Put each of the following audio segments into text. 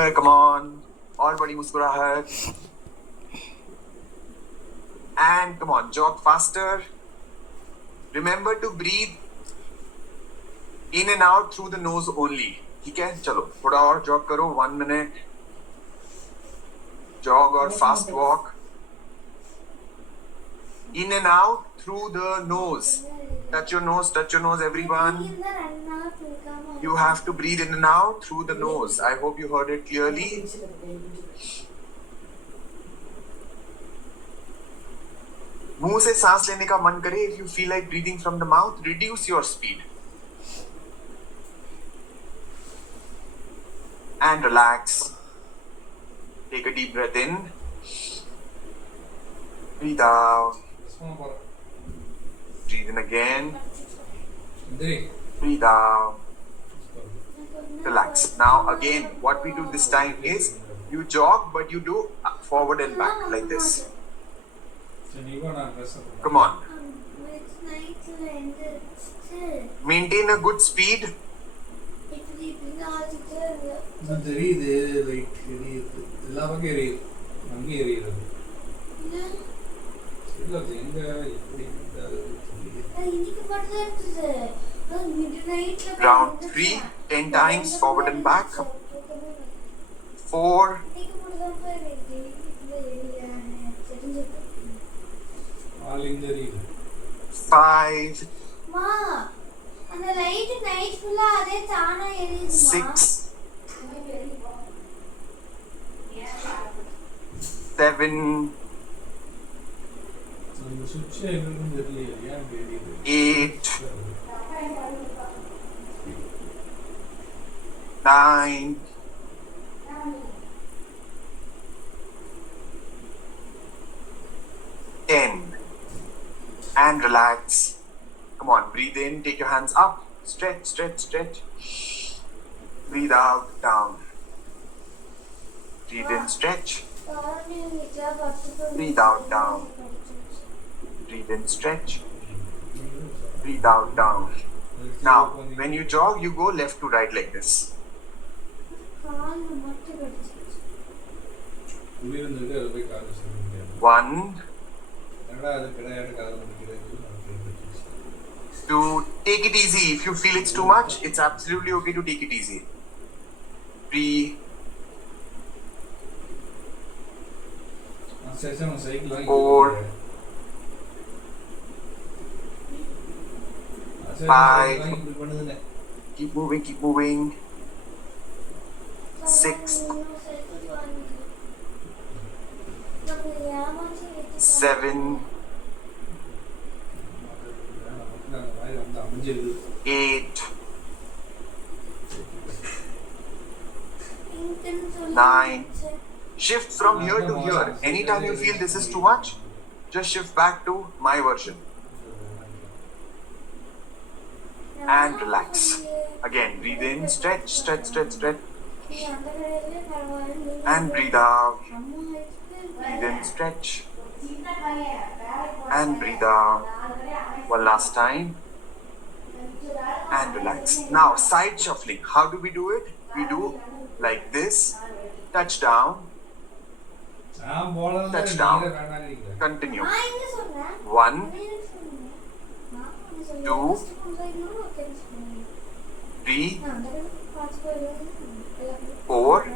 हंसकर, come on, और बड़ी मुस्कुराहट. And come on, jog faster. Remember to breathe in and out through the nose only. ठीक है, चलो थोड़ा और jog करो. 1 minute jog or fast walk. In and out through the nose. Touch your nose, everyone. You have to breathe in and out through the nose. I hope you heard it clearly. मुंह से सांस लेने का मन करे. If you feel like breathing from the mouth, reduce your speed. And relax. Take a deep breath in. Breathe out. Breathe in again. Breathe out. Relax. Now again, what we do this time is you jog, but you do forward and back like this. Come on. Maintain a good speed. Round 3, 10 times forward and back. 4, 5, 6, 7, 8, 9, 10. And relax. Come on, breathe in, take your hands up, stretch, stretch, stretch. Breathe out, down. Breathe in, stretch. Breathe out, down. Breathe in, stretch. Breathe out, down. Now, when you jog, you go left to right like this. 1, 2, take it easy. If you feel it's too much, it's absolutely okay to take it easy. 3, 4, 5, keep moving. 6, 7, 8, 9. Shift from here to here. Anytime you feel this is too much, just shift back to my version. And relax. Again, breathe in, stretch, stretch, stretch, stretch. And breathe out. Breathe in, stretch. And breathe out. One last time. And relax. Now, side shuffling. How do we do it? We do like this. Touch down. Touch down. Continue. 1, 2, 3, 4,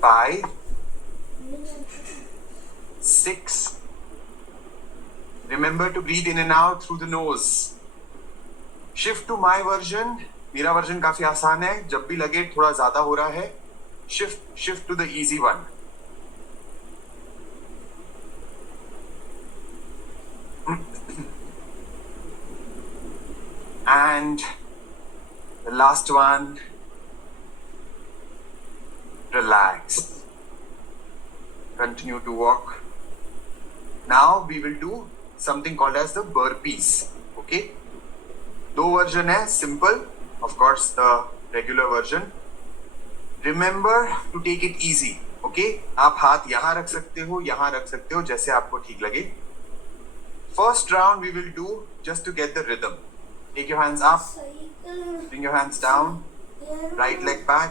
5, 6. Remember to breathe in and out through the nose. Shift to my version. मेरा version काफी आसान है. जब भी लगे थोड़ा ज्यादा हो रहा है, shift to the easy one. And the last one, relax. Continue to walk. Now we will do something called as the burpees. Okay? दो वर्जन है, simple, of course the regular version. Remember to take it easy. Okay? आप हाथ यहाँ रख सकते हो, यहाँ रख सकते हो, जैसे आपको ठीक लगे. First round we will do just to get the rhythm. Take your hands up, bring your hands down, Right leg back,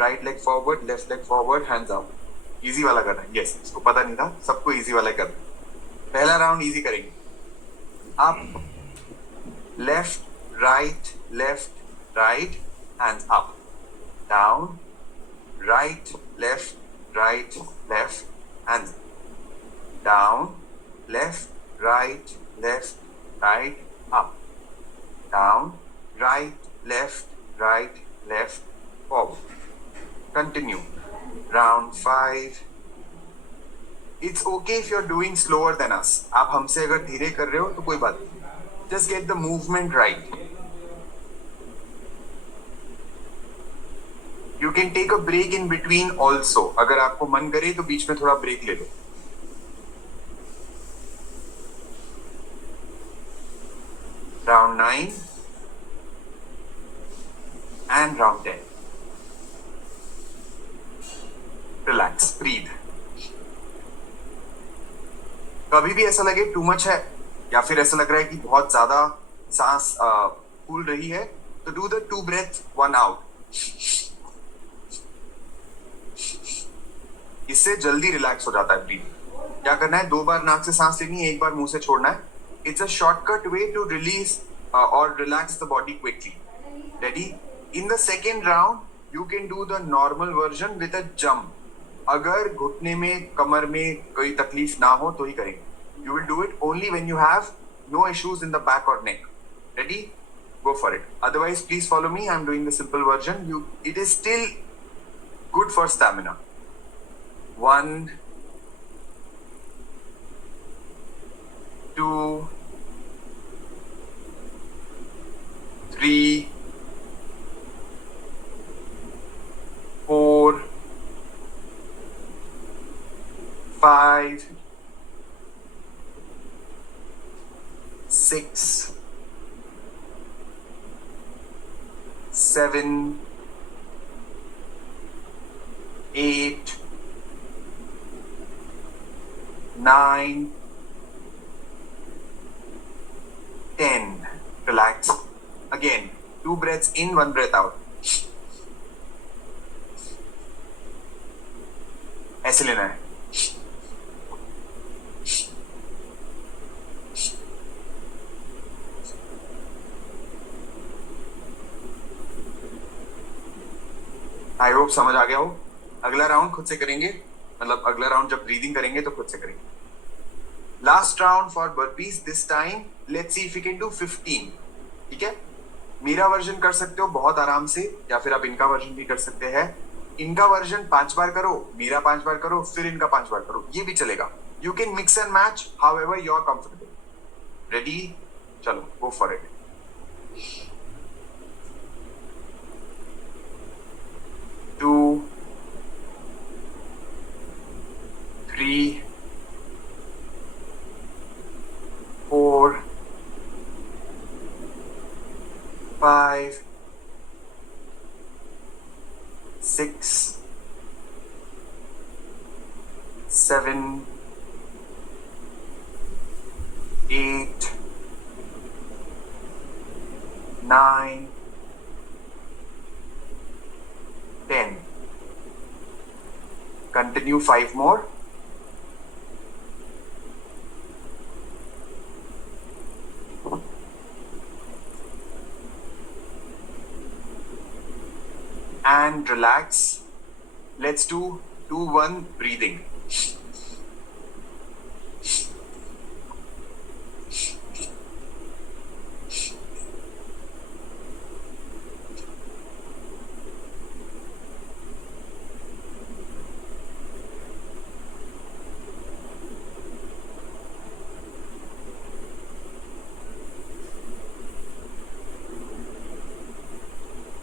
right leg forward, left leg forward, hands up. Easy वाला करना है. यस, इसको पता नहीं था, सबको easy वाला करना है. पहला राउंड इजी करेंगे. Up, left, right, hands up. Down, right, left, hands up. Down, left, up. Down, right, forward. Continue. Round 5. It's okay if you're doing slower than us. आप हमसे अगर धीरे कर रहे हो तो कोई बात नहीं. Just get the movement right. You can take a break in between also. अगर आपको मन करे तो बीच में थोड़ा ब्रेक ले लो. Round 9 and round 10. Relax, breathe. कभी भी ऐसा लगे टू मच है या फिर ऐसा लग रहा है कि बहुत ज्यादा सांस फूल रही है तो डू द 2 breath 1 out. इससे जल्दी रिलैक्स हो जाता है ब्रीथ. क्या करना है, 2 बार नाक से सांस लेनी है, 1 बार मुंह से छोड़ना है. It's a shortcut way to release और relax the body quickly. Ready? In the second round you can do the normal version with a jump. अगर घुटने में कमर में कोई तकलीफ ना हो तो ही करेंगे. You will do it only when you have no issues in the back और neck. Ready? Go for it. Otherwise, please follow me. I'm doing the simple version. It is still good for stamina. 1, 2, 3, 4, 5, 6, 7, 8, 9, 10. Relax. Again, 2 breaths in, 1 breath out. ऐसे लेना है. I hope समझ आ गया हो. अगला round खुद से करेंगे, मतलब अगला राउंड जब ब्रीदिंग करेंगे तो खुद से करेंगे. Last round for burpees. This time let's see if you can do 15. ठीक है? मेरा वर्जन कर सकते हो बहुत आराम से, या फिर आप इनका वर्जन भी कर सकते हैं. इनका वर्जन 5 बार करो, मेरा 5 बार करो, फिर इनका 5 बार करो, ये भी चलेगा. You can mix and match however you are comfortable. Ready? चलो, go for it. 2, 3, 4, 5, 6, 7, 8, 9, 10. Continue 5 more. And relax. Let's do 2-1 breathing.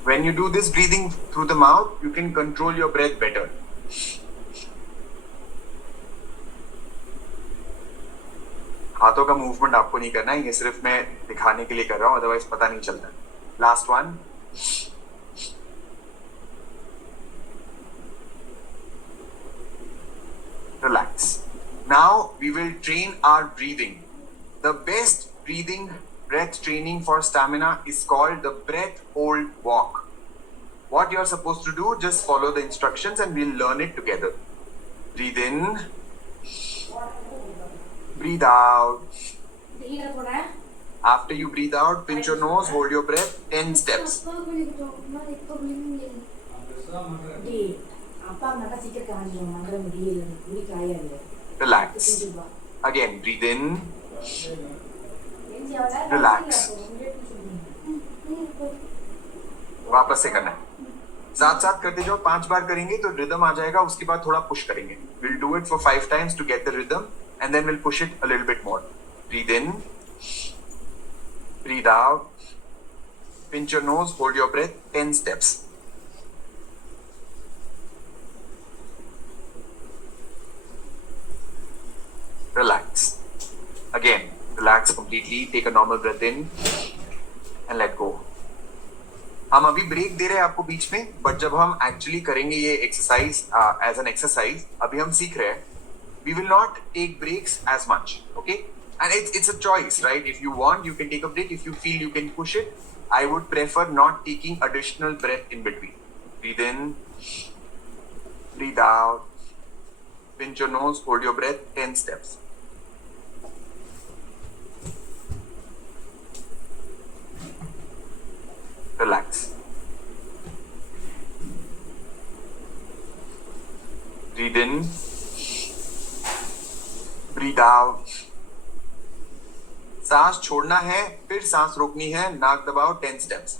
When you do this breathing through the mouth, you can control your breath better. हाथों का movement आपको नहीं करना है, ये सिर्फ मैं दिखाने के लिए कर रहा हूं, अदरवाइज पता नहीं चलता. Last one. Relax. Now we will train our breathing. The best breath training for stamina is called the breath hold walk. What you're supposed to do, just follow the instructions and we'll learn it together. Breathe in. Breathe out. After you breathe out, pinch your nose, hold your breath, 10 steps. Relax. Again, breathe in. Relax. वापस से करना है. साथ साथ करते जाओ. 5 बार करेंगे तो रिदम आ जाएगा. उसके बाद थोड़ा पुश करेंगे. We'll do it for 5 times to get the rhythm and then we'll push it a little bit more. Breathe in. Breathe out. Pinch your nose, hold your breath, 10 steps. Relax. Again, relax completely. Take a normal breath in and let go. हम अभी break दे रहे हैं आपको बीच में, but जब हम actually करेंगे ये एक्सरसाइज एज एन एक्सरसाइज, अभी हम सीख रहे हैं, we will not take breaks as much, okay? And it's a choice, right? If you want, you can take a break. If you feel you can push it, I would prefer not taking additional breath in between. Breathe in, breathe out, pinch your nose, hold your breath, 10 steps. Relax. Breathe in, breathe out. सांस छोड़ना है, फिर सांस रोकनी है, नाक दबाओ, 10 steps.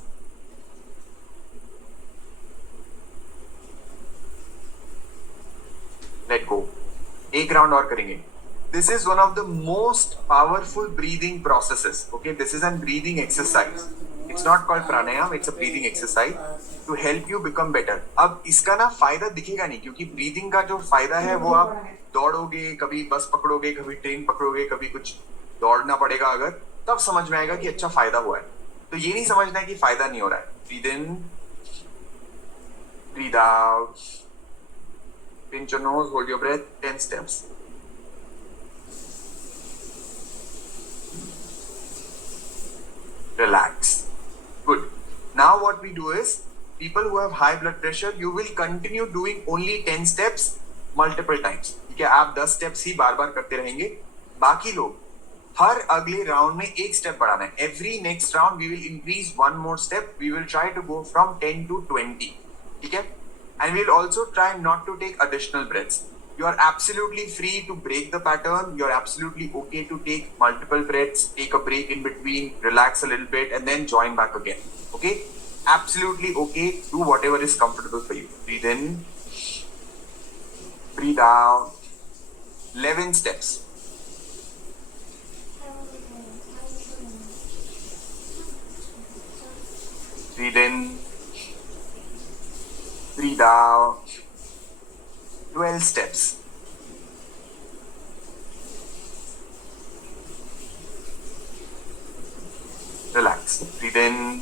Let go. एक round और करेंगे. This is one of the most powerful breathing processes. Okay, this is a breathing exercise. It's not called pranayam, it's a breathing exercise to help you become better. अब इसका ना फायदा दिखेगा नहीं, क्योंकि ब्रीदिंग का जो फायदा है वो आप दौड़ोगे, कभी बस पकड़ोगे, कभी ट्रेन पकड़ोगे, कभी कुछ दौड़ना पड़ेगा अगर, तब समझ में आएगा कि अच्छा फायदा हुआ है. तो ये नहीं समझना है कि फायदा नहीं हो रहा है. Breathe in, breathe out, pinch your nose, hold your breath, 10 steps. Relax. Good. Now what we do is, people who have high blood pressure, you will continue doing only 10 steps multiple times. ठीक है, आप 10 steps ही बार बार करते रहेंगे. बाकी लोग हर अगले round में एक स्टेप बढ़ाना है. Every next round we will increase one more step. We will try to go from 10 to 20. ठीक है? And we'll also try not to take additional breaths. You are absolutely free to break the pattern. You're absolutely okay to take multiple breaths, take a break in between, relax a little bit, and then join back again. Okay? Absolutely okay. Do whatever is comfortable for you. Breathe in. Breathe out. 11 steps. Breathe in. Breathe out. 12 steps. Relax. Breathe in.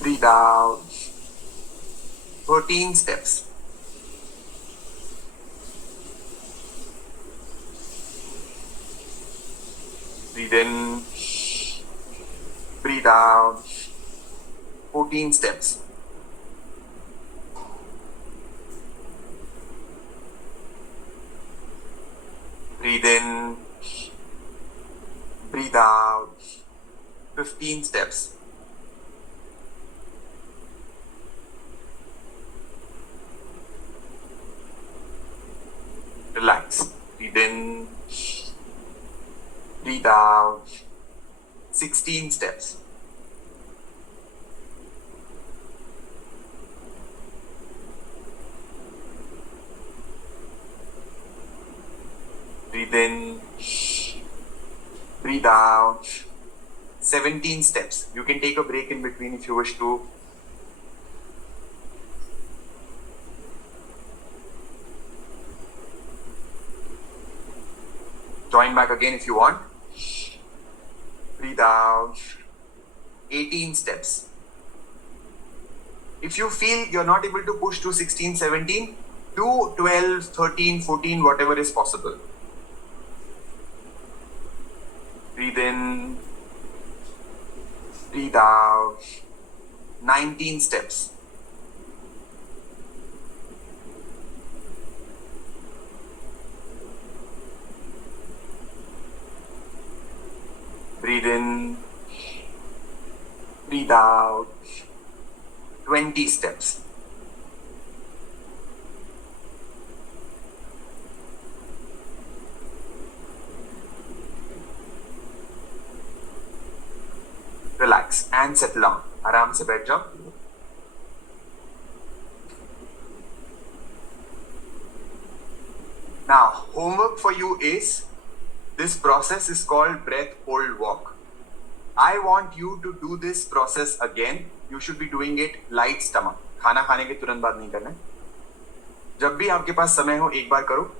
Breathe out. 13 steps. Breathe in. Breathe out. 14 steps. Breathe in, breathe out, 15 steps. Relax. Breathe in, breathe out, 16 steps. Breathe in, breathe out, 17 steps. You can take a break in between if you wish to. Join back again if you want. Breathe out, 18 steps. If you feel you're not able to push to 16, 17, do 12, 13, 14, whatever is possible. Breathe in, breathe out, 19 steps. Breathe in, breathe out. 20 steps. Relax and settle down. आराम से बैठ जाओ. Now, homework for you is, this process is called breath hold walk. I want you to do this process again. You should be doing it light stomach. खाना खाने के तुरंत बाद नहीं करना है. जब भी आपके पास समय हो एक बार करो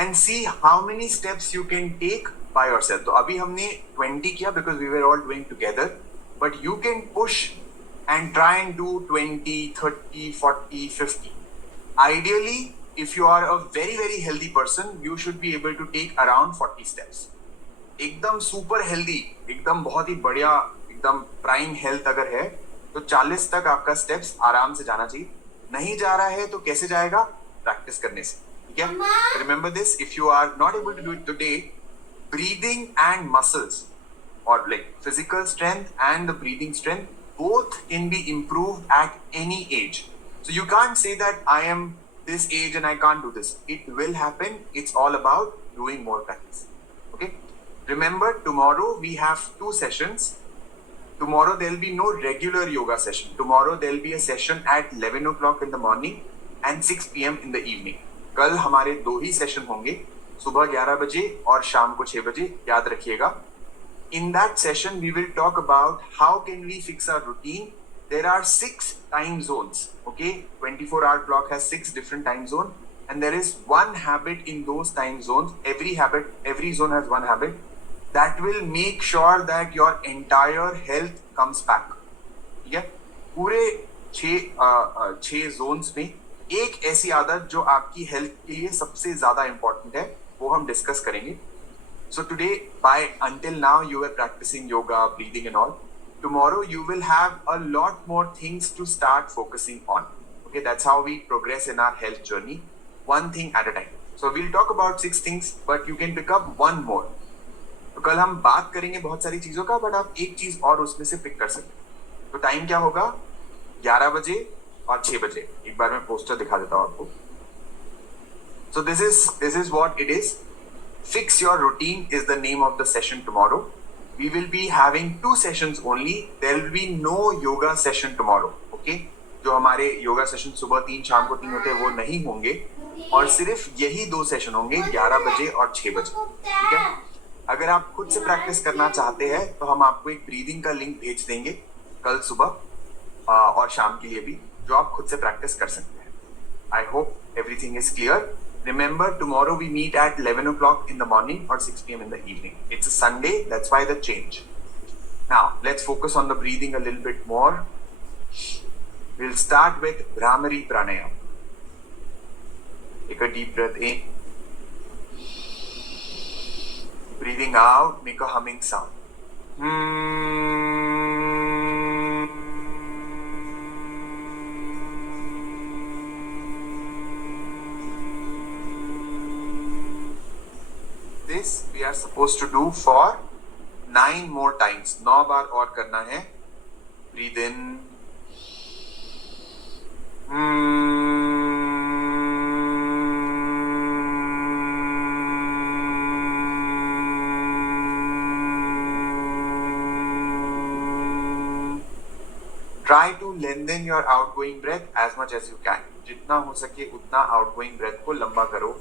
and see how many steps you can take by yourself. तो अभी हमने 20 किया because we were all doing together. But you can push and try and do 20, 30, 40, 50. Ideally, if you are a very very healthy person, you should be able to take around 40 steps. एकदम super healthy, एकदम बहुत ही बढ़िया, एकदम prime health अगर है तो 40 तक आपका स्टेप्स आराम से जाना चाहिए. नहीं जा रहा है तो कैसे जाएगा? प्रैक्टिस करने से. ठीक है? Remember this, if you are not able to do it today, breathing and muscles or like physical strength and the breathing strength both can be improved at any age. So you can't say that I am this age and I can't do this. It will happen. It's all about doing more practice. Okay? Remember, tomorrow we have 2 sessions. Tomorrow there will be no regular yoga session. Tomorrow there will be a session at 11 o'clock in the morning and 6 p.m. in the evening. कल हमारे 2 ही session होंगे, सुबह 11 बजे और शाम को 6 बजे. याद रखिएगा. In that session we will talk about how can we fix our routine. There are 6 time zones. Okay, 24-hour clock has 6 different time zones, and there is one habit in those time zones. Every zone has one habit that will make sure that your entire health comes back. ठीक है? पूरे 6 zones में एक ऐसी आदत जो आपकी health के लिए सबसे ज्यादा इंपॉर्टेंट है, वो हम डिस्कस करेंगे. So today, until now you were practicing yoga, breathing and all. Tomorrow you will have a lot more things to start focusing on. Okay, that's how we progress in our health journey, one thing at a time. So we'll talk about 6 things, but you can pick up one more. तो कल हम बात करेंगे बहुत सारी चीजों का, but आप एक चीज और उसमें से पिक कर सकते हैं. तो टाइम क्या होगा? 11 बजे और 6 बजे. एक बार मैं पोस्टर दिखा देता हूँ आपको. So this is what it is. Fix your routine is the name of the session tomorrow. We will be having 2 sessions only. There will be no yoga session tomorrow. Okay? जो हमारे yoga session सुबह 3 शाम को 3 होते हैं वो नहीं होंगे, और सिर्फ यही 2 सेशन होंगे 11 बजे और 6 बजे. ठीक है? अगर आप खुद से प्रैक्टिस करना चाहते हैं तो हम आपको एक ब्रीदिंग का लिंक भेज देंगे कल सुबह और शाम के लिए भी, जो आप खुद से प्रैक्टिस कर सकते हैं. I hope everything is clear. Remember, tomorrow we meet at 11 o'clock in the morning or 6 p.m. in the evening. It's a Sunday, that's why the change. Now, let's focus on the breathing a little bit more. We'll start with Bhramari Pranayam. Take a deep breath in. Breathing out, make a humming sound. This we are supposed to do for 9 more times. 9 बार और करना है. Breathe in. Try to lengthen your outgoing breath as much as you can. जितना हो सके उतना outgoing breath को लंबा करो.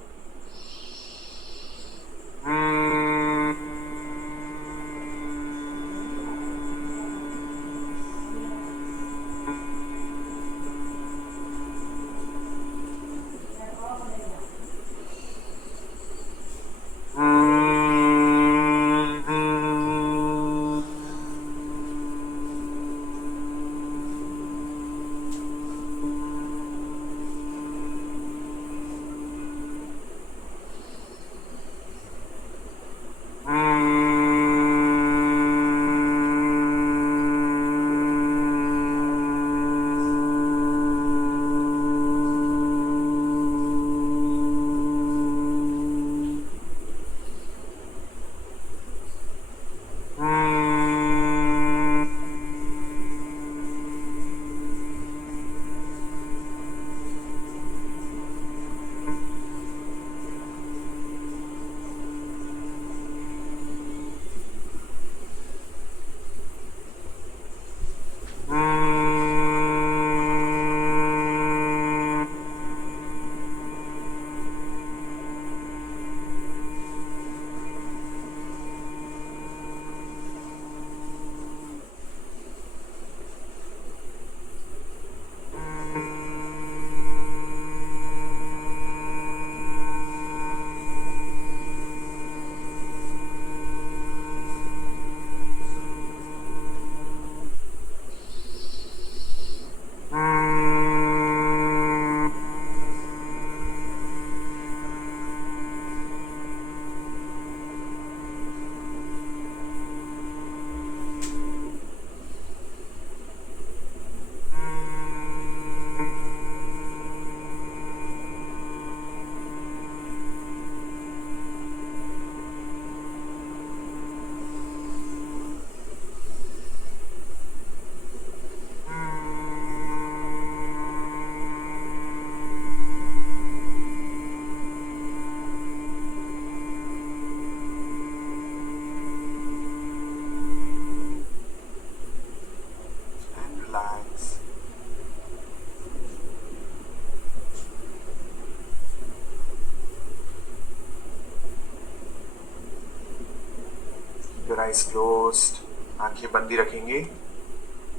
Your eyes closed. आंखें बंदी रखेंगे.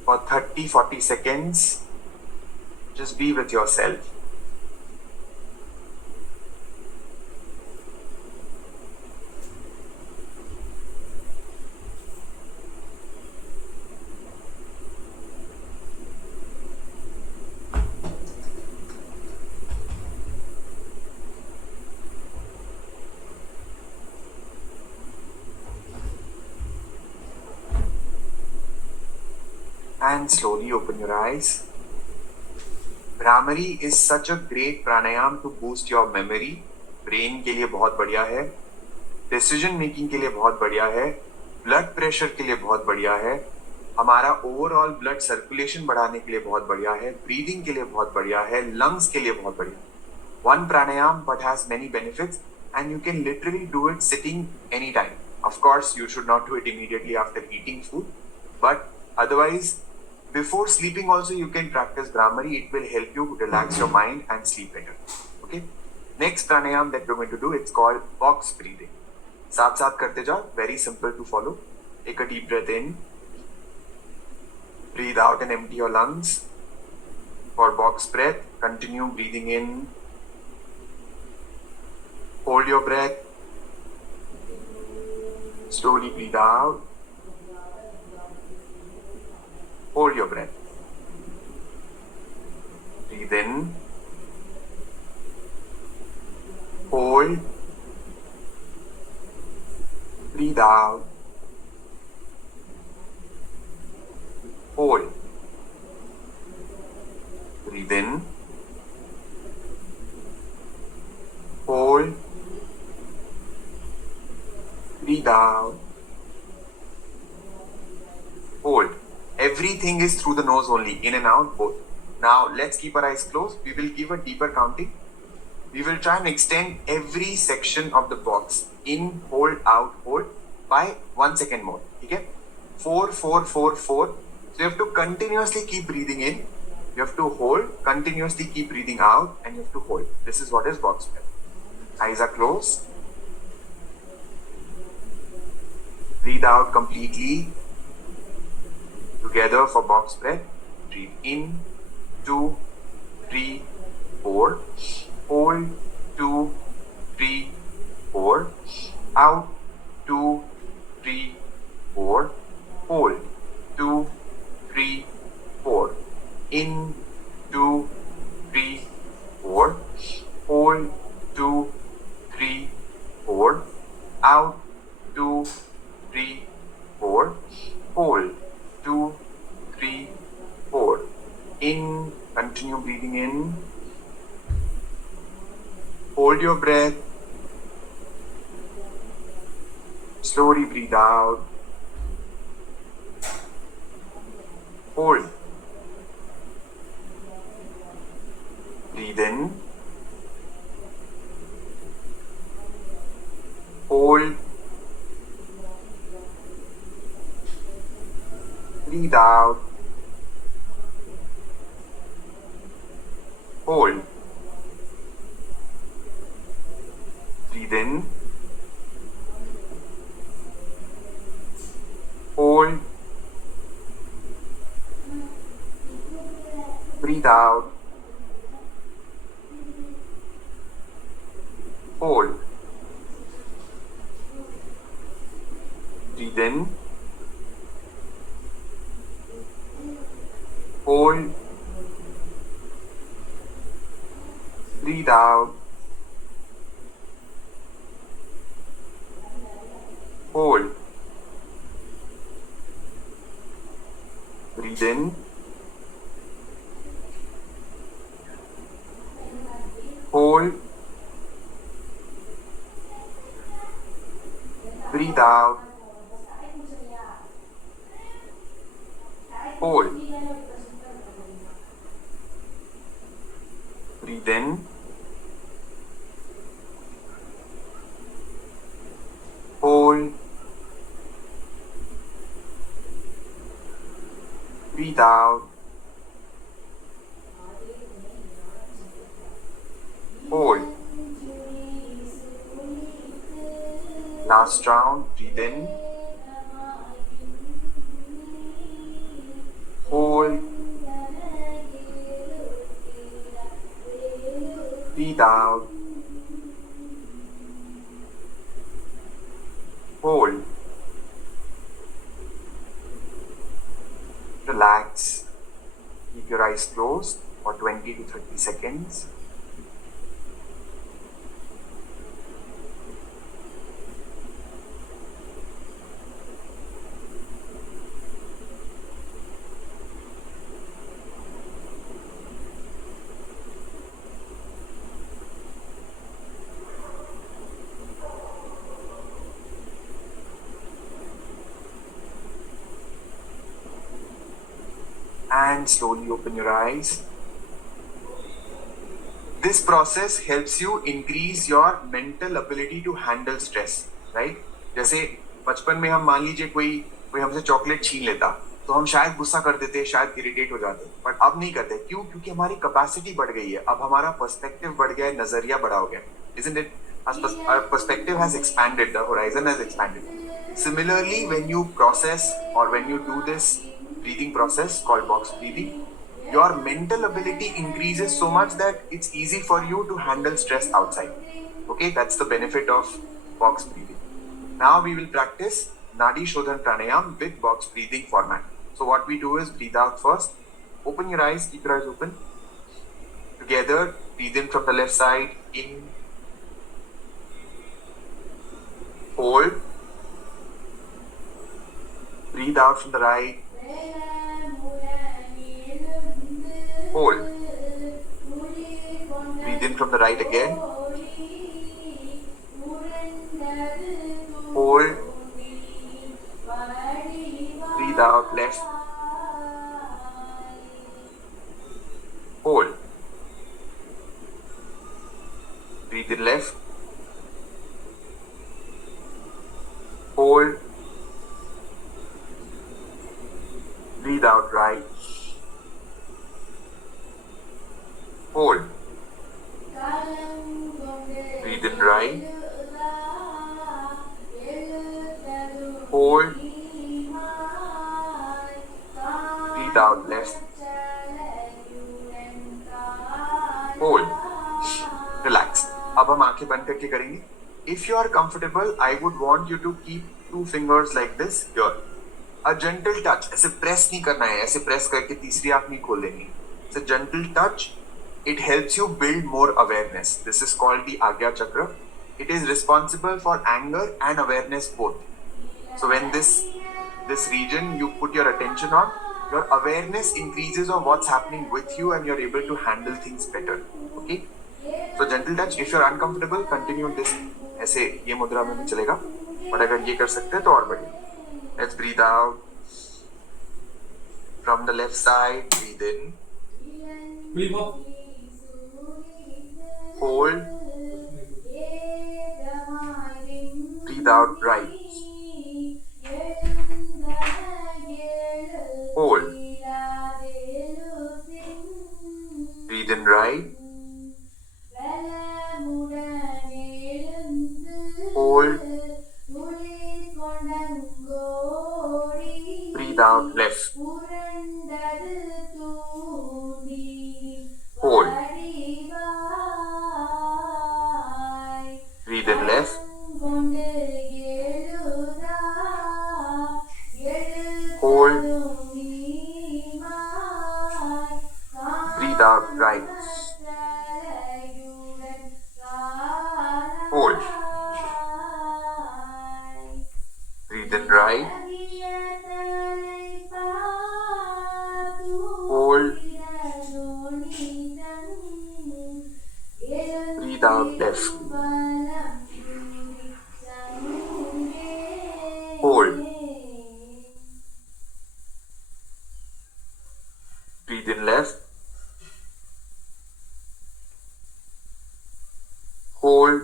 For 30-40 seconds, just be with yourself. And slowly open your eyes. Bhramari is such a great pranayam to boost your memory. Brain के लिए बहुत बढ़िया है. Decision making के लिए बहुत बढ़िया है. Blood pressure के लिए बहुत बढ़िया है. हमारा ओवरऑल ब्लड सर्कुलेशन बढ़ाने के लिए बहुत बढ़िया है. ब्रीदिंग के लिए बहुत बढ़िया है. लंग्स के लिए बहुत बढ़िया. One pranayam but has many benefits and you can literally do it sitting anytime. Of course, you should not do it immediately after eating food, but otherwise, before sleeping also you can practice Bhramari. It will help you relax your mind and sleep better. Okay. Next pranayam that we're going to do, it's called box breathing. साथ साथ करते जाओ. Very simple to follow. Take a deep breath in. Breathe out and empty your lungs. For box breath, continue breathing in. Hold your breath. Slowly breathe out. Hold your breath. Breathe in. Hold. Breathe out. Hold. Breathe in. Hold. Breathe out. Hold. Everything is through the nose only, in and out, both. Now let's keep our eyes closed. We will give a deeper counting. We will try and extend every section of the box. In, hold, out, hold by 1 second more. Okay? 4, 4, 4, 4. So you have to continuously keep breathing in. You have to hold, continuously keep breathing out, and you have to hold. This is what is box breath. Eyes are closed. Breathe out completely. Together for box breath. Breathe in, 2, 3, 4. Hold, 2, 3, 4. Out, 2, 3, 4. Hold, 2, 3, 4. In, 2, 3, 4. Hold, 2, 3, 4. Out, 2, 3, 4. Hold, 2, 3, 4. In, continue breathing in. Hold your breath. Slowly breathe out. Hold. Breathe in. Hold. Breathe out. Hold. Breathe in. Hold. Breathe out. Hold. Breathe in. Hold. Breathe out. Hold. Breathe in. Hold. Breathe out. Hold. Breathe in. Hold. Breathe out. Hold. Last round. Breathe in. Breathe out. Hold. Relax. Keep your eyes closed for 20 to 30 seconds. And slowly open your eyes. This process helps you increase your mental ability to handle stress, right? जैसे बचपन में हम मान लीजिए कोई कोई हमसे chocolate छीन लेता तो हम शायद गुस्सा कर देते, शायद इरिटेट हो जाते, बट अब नहीं करते। क्यों? क्योंकि हमारी कैपेसिटी बढ़ गई है, अब हमारा पर्सपेक्टिव बढ़ गया है, नजरिया बड़ा हो गया। Isn't it? Our perspective has expanded, the horizon has expanded. Similarly, when you process or when you do this breathing process called box breathing, your mental ability increases so much that it's easy for you to handle stress outside. Okay, that's the benefit of box breathing. Now we will practice Nadi Shodhan Pranayam with box breathing format. So what we do is breathe out first, open your eyes, keep your eyes open. Together, breathe in from the left side, in, hold, breathe out from the right, hold, breathe in from the right again, hold, breathe out left, hold, breathe in left, hold, breathe out right, hold, breathe in right, hold, breathe out left, hold, relax. अब हम आंखें बंद करके करेंगे. If you are comfortable, I would want you to keep 2 fingers like this here. A gentle touch. ऐसे press नहीं करना है, ऐसे प्रेस करके तीसरी आंख नहीं खोल देनी. It's a gentle touch. It helps you build more awareness. This is called the Agya Chakra. It is responsible for anger and awareness both. So when this region you put your attention on, your awareness increases of what's happening with you and you're able to handle things better. Okay? So gentle touch. If you're uncomfortable, continue this. ऐसे ये मुद्रा में भी चलेगा, पर अगर ये कर सकते हैं तो और बढ़िया. Let's breathe out from the left side. Breathe in. Hold. Breathe out right. Hold. Breathe in right. Hold. Breathe out left. Hold. Breathe in left. Hold. Breathe out right. Hold. Breathe in right. Hold. Breathe out left. Hold. Breathe in left. Hold.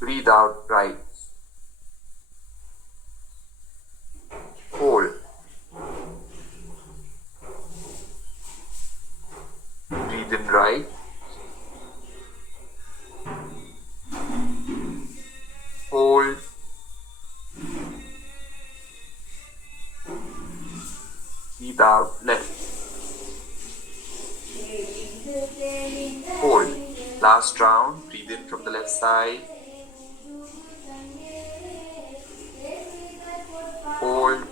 Breathe out right. Hold. Breathe in right. Hold. Breathe out left. hold. Last round, breathe in from the left side, hold,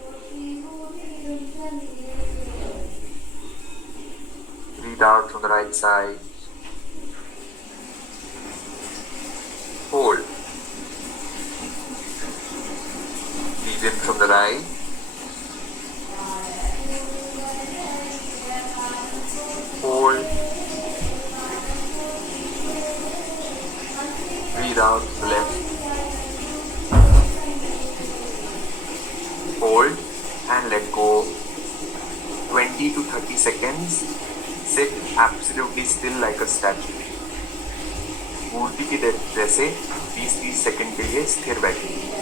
breathe out from the right side, hold, breathe in from the right, hold, breathe out from the left, hold and let go. 20 to 30 seconds, sit absolutely still like a statue. मूर्ति की जैसे 20-30 second के लिए स्थिर बैठिए.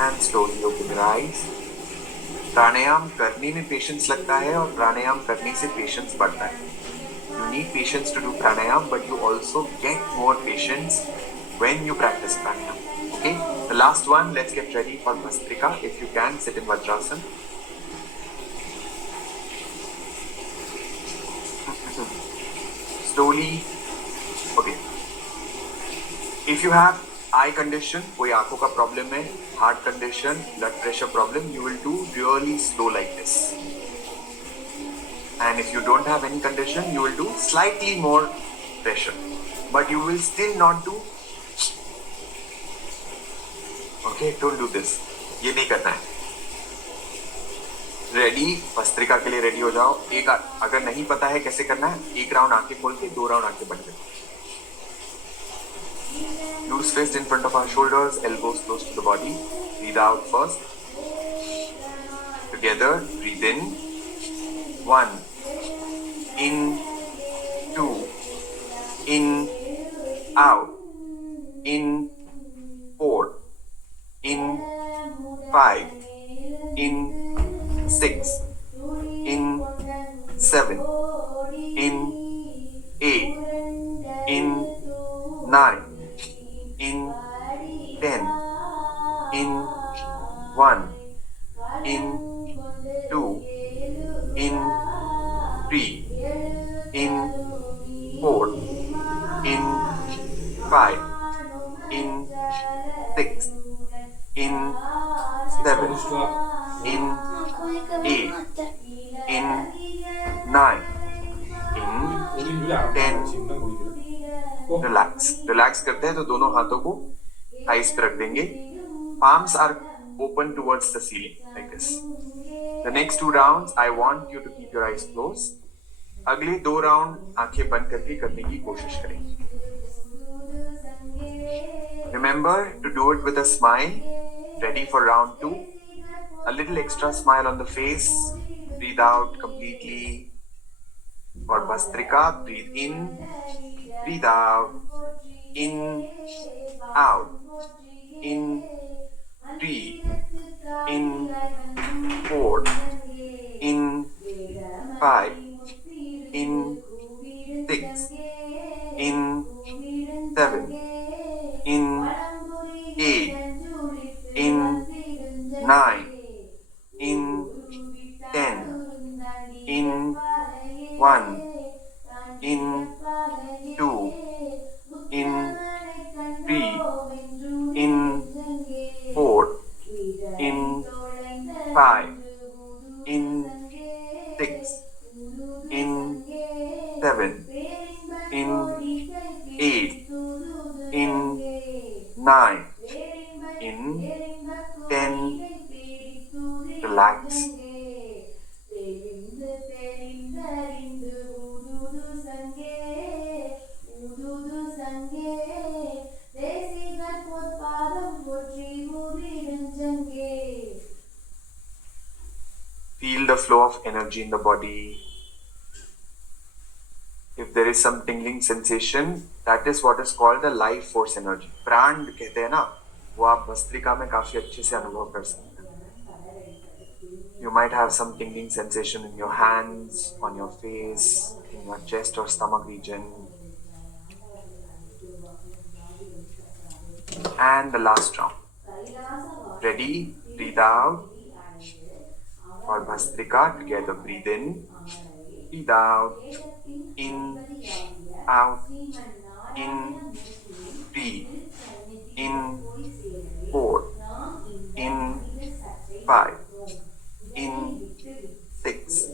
And slowly open your eyes. प्राणायाम करने में patience लगता है और प्राणायाम करने से पेशेंस बढ़ता है. You need patience to do pranayam, but you also get more patience when you practice pranayam. Okay, the last one, let's get ready for Bhastrika. If you can, sit in Vajrasana. Slowly. Okay. If you have eye condition, कोई आंखों का problem है, heart condition, blood pressure problem, you will do really slow like this. And if you don't have any condition, you will do slightly more pressure, but you will still not do. Okay, don't do this. ये नहीं करना है. Ready, bhastrika के लिए ready हो जाओ. एक अगर नहीं पता है कैसे करना है, एक राउंड आंखें खोल के 2 राउंड आंखें बंद कर. Loose fist in front of our shoulders, elbows close to the body. Breathe out first. Together, breathe in. 1. In. 2. In. Out. In. 4. In. 5. In. 6. In. 7. In. 8. In. 9. In 10, in 1, in 2, in 3, in 4, in 5, in 6, in 7, in 8, in 9, in 10. Relax करते हैं तो दोनों हाथों को thighs पे रख देंगे. Palms are open towards the ceiling like this. The next 2 rounds, I want you to keep your eyes closed. अगले 2 राउंड आंखें बंद करके करने की कोशिश करेंगे. Remember to do it with a smile. Ready for round 2. A little extra smile on the face. Breathe out completely. For Bhastrika, breathe in. Breathe out. In. Out. In. 3. In. 4. In. 5. In. 6. In. 7. In. 8. In. 9. In. 10. In. 1. In 2, in 3, in 4, in 5, in 6, in 7, in 8, in 9, in 10. Relax. Feel the flow of energy in the body. If there is some tingling sensation, that is what is called the life force energy. प्राण कहते हैं ना, वो आप भस्त्रिका में काफी अच्छे से अनुभव कर सकते हैं. You might have some tingling sensation in your hands, on your face, in your chest or stomach region. And the last round. Ready? Breathe out. For Bhastrika, together breathe in. Breathe out. In. Out. In. 3. In. 4. In. 5. In. 6.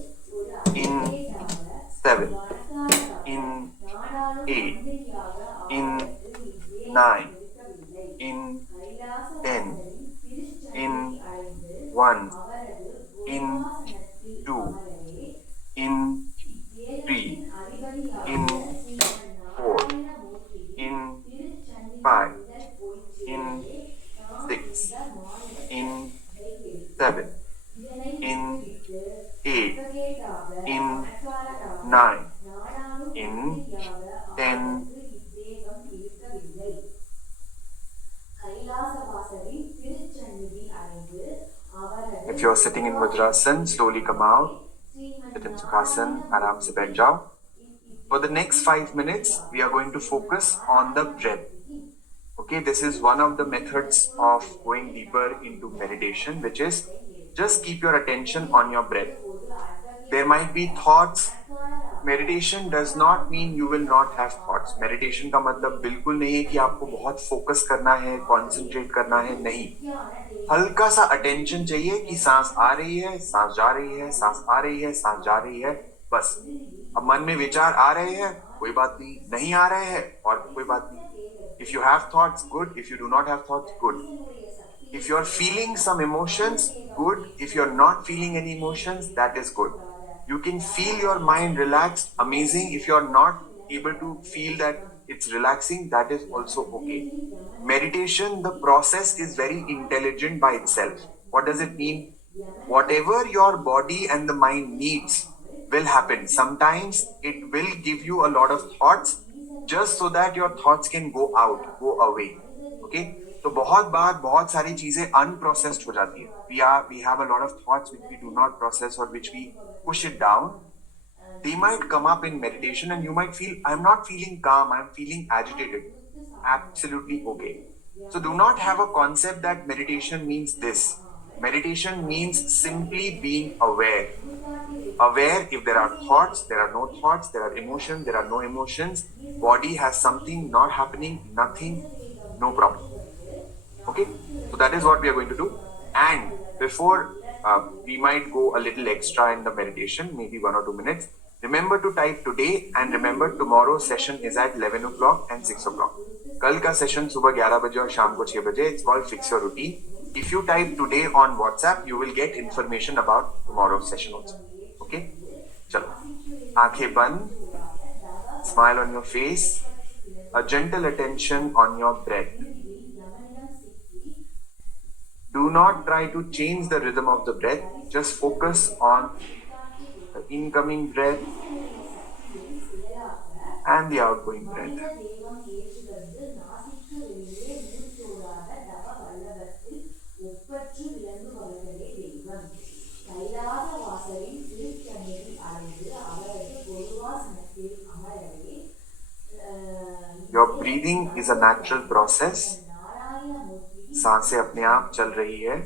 In. 7. In. 8. In. 9. In. 10. In. 1. In. 2. In. 3. In. 4. In. 5. In. 6. In. 7. In. 8. In. 9. In. 10. If you're sitting in Vajrasan, slowly come out. Sit in Sukhasana, आराम से बैठ जाओ. For the next 5 minutes, we are going to focus on the breath. Okay, this is one of the methods of going deeper into meditation, which is just keep your attention on your breath. There might be thoughts. Meditation does not mean you will not have thoughts. Meditation का मतलब बिल्कुल नहीं है कि आपको बहुत focus करना है, concentrate करना है, नहीं. हल्का सा attention चाहिए कि सांस आ रही है, सांस जा रही है, सांस आ रही है, सांस जा रही है, बस. अब मन में विचार आ रहे हैं, कोई बात नहीं, नहीं आ रहे हैं और कोई बात नहीं. If you have thoughts, good. If you do not have thoughts, good. If you're feeling some emotions, good. If you're not feeling any emotions, that is good. You can feel your mind relaxed, amazing. If you're not able to feel that it's relaxing, that is also okay. Meditation, the process is very intelligent by itself. What does it mean? Whatever your body and the mind needs will happen. Sometimes it will give you a lot of thoughts just so that your thoughts can go out, go away. Okay? तो बहुत बार बहुत सारी चीजें unprocessed हो जाती है. We have a lot of thoughts which we do not process or which we push it down. They might come up in meditation and you might feel, I'm not feeling calm, I'm feeling agitated. Absolutely okay. So do not have a concept that meditation means this. Meditation means simply being aware. Aware if there are thoughts, there are no thoughts, there are emotions, there are no emotions. Body has something not happening, nothing, no problem. Okay, so that is what we are going to do. And before we might go a little extra in the meditation, maybe 1 or 2 minutes. Remember to type today and remember tomorrow's session is at 11 o'clock and 6 o'clock. कल का session सुबह 11 बजे और शाम को 6 बजे. It's called Fix Your Routine. If you type today on WhatsApp, you will get information about tomorrow's session also. Okay? चलो, आंखें बंद, smile on your face, a gentle attention on your breath. Do not try to change the rhythm of the breath. Just focus on the incoming breath and the outgoing breath. Your breathing is a natural process. सांसें अपने आप चल रही है.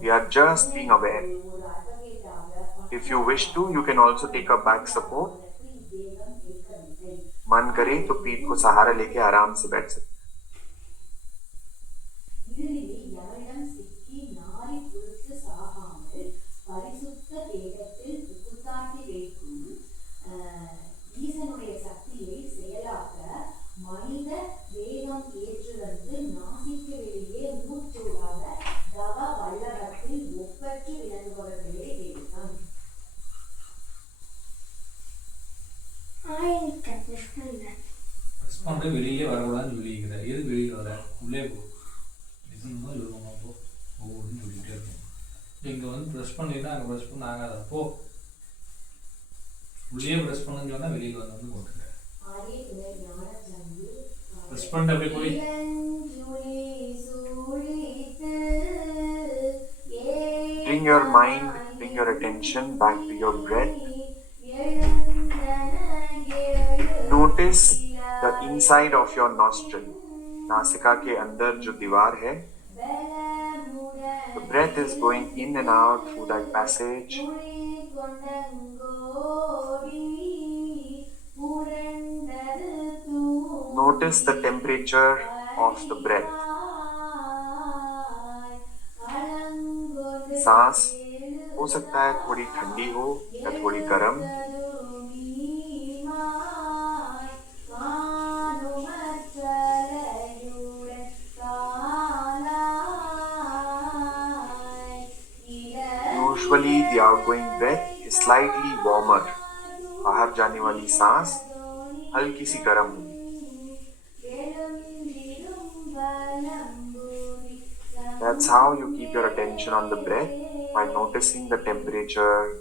We are just being aware. If you wish to, you can also take a back support. मन करे तो पीठ को सहारा लेके आराम से बैठ सकते. ரெஸ்பாண்ட் வெளியிலே வரக்கூடாதுன்னு சொல்லியிருக்கிற. எது வெளியில் வர? உள்ளே போ. இதுன்னு தான் சொல்லுவோம். அப்போ போன்னு சொல்லிகிட்டே இருக்கும். இங்கே வந்து ப்ரெஸ் பண்ணினா அங்கே ப்ரெஸ் பண்ண ஆகாத. போ, உள்ளே ப்ரெஸ் பண்ணுன்னு சொன்னால் வெளியில் வந்து போட்டுக்க. ப்ரெஸ் பண்ணிட்டு அப்படியே போய் Bring your mind, bring your attention back to your breath. Notice the inside of your nostril. नासिका के अंदर जो दीवार है, the breath is going in and out through that passage. Notice the temperature of the breath. सांस हो सकता है थोड़ी ठंडी हो या थोड़ी गर्म. Usually the outgoing breath is slightly warmer. बाहर जाने वाली सांस हल्की सी गर्म होगी. That's how you keep your attention on the breath, by noticing the temperature.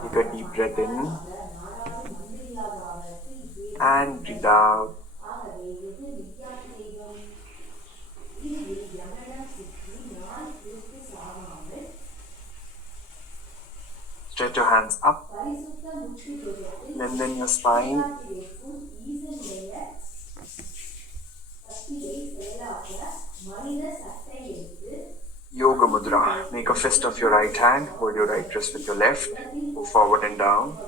Take a deep breath in and breathe out. Stretch your hands up, lengthen your spine. Yoga Mudra. Make a fist of your right hand, hold your right wrist with your left, move forward and down.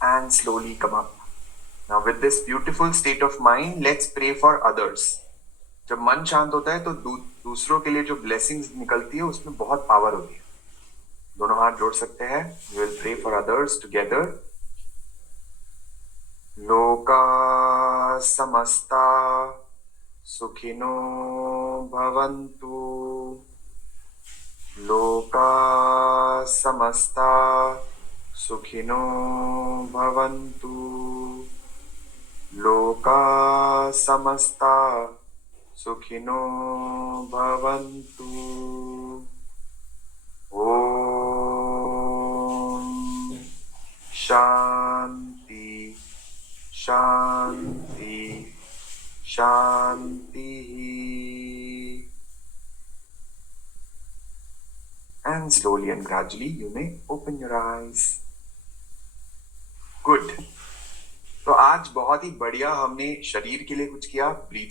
And slowly come up. Now with this beautiful state of mind, let's pray for others. जब मन शांत होता है तो दूसरों के लिए जो ब्लेसिंग्स निकलती है उसमें बहुत पावर होती है. दोनों हाथ जोड़ सकते हैं. We will pray for others together. लोका समस्ता सुखिनो भवन्तु. लोका समस्ता सुखिनो भवन्तु. लोका समस्ता सुखिनो भवन्तु. ओम शांति शांति शांति. And slowly and gradually you may open your eyes. Good. तो आज बहुत ही बढ़िया हमने शरीर के लिए कुछ किया. ब्रीदिंग